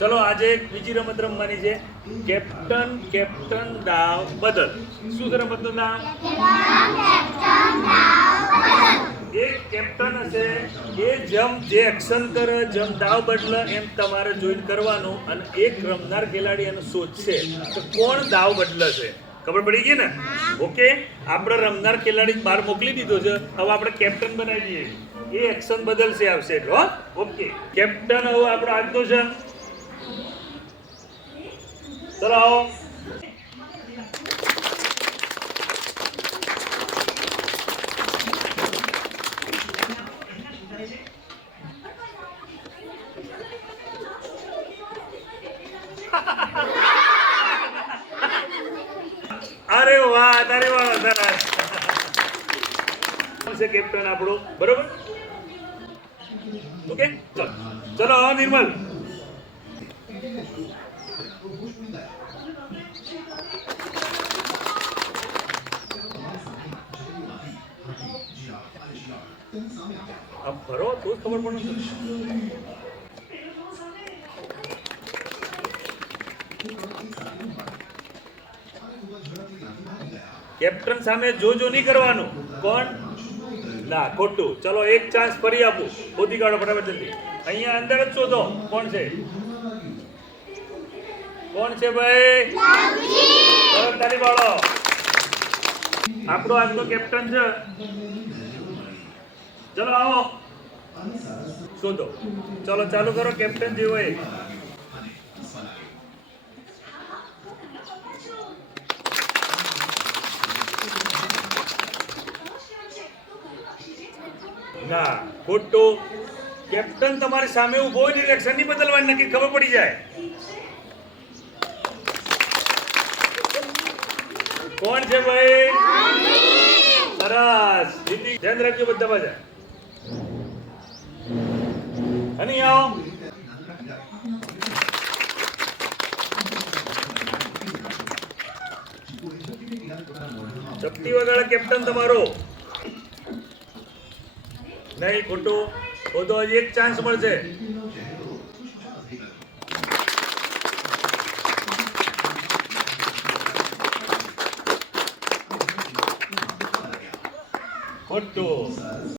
ચલો આજે એક બીજી રમત રમવાની છે કેપ્ટન કેપ્ટન દાવ બદલ. શું છે રમતનું નામ? એક કેપ્ટન હશે એ જે એક્શન કરે જેમ દાવ બદલે એમ તમારે જોઈન કરવાનું અને એક રમનાર ખેલાડી એને શોધશે તો કોણ દાવ બદલે છે. ખબર પડી ગઈ ને? ઓકે, આપણે રમનાર ખેલાડી બહાર મોકલી દીધો છે, હવે આપણે કેપ્ટન બનાવી દઈએ. એ એક્શન બદલશે આવશે એટલે. ઓકે, કેપ્ટન હવે આપણો આજનો છે. ચલો આવો. અરે વાહ, તારી વાહ, સરસ છે કેપ્ટન આપણો. બરોબર, ઓકે. ચલો આવો નિર્મલ. अब फरो तो खबर पड़े. કેપ્ટન સામે જો નહીં કરવાનું. કોણ? ના, ખોટું. ચલો એક ચાન્સ ફરી આપું. શોધી કાઢો ફટાફટ જલ્દી. અહીંયા અંદર જ શોધો કોણ છે. કોણ છે ભાઈ? તાલી વાળો આપણો આજનો કેપ્ટન છે. ચલો આવો શોધો. ચલો ચાલુ કરો. કેપ્ટન જેવો એ ના, ખોટું. કેપ્ટન તમારી સામે ઉભો હોય ઇલેક્શન નહીં બદલવાની, નક્કી ખબર પડી જાય. કોણ છે ભાઈ? સરસ. ધ્યાન રાખજો બધા બાજા. અને આવો ચપટી વગાડે કેપ્ટન તમારો. નહીં, ખોટું. તો હજી એક ચાન્સ મળશે. ખોટું.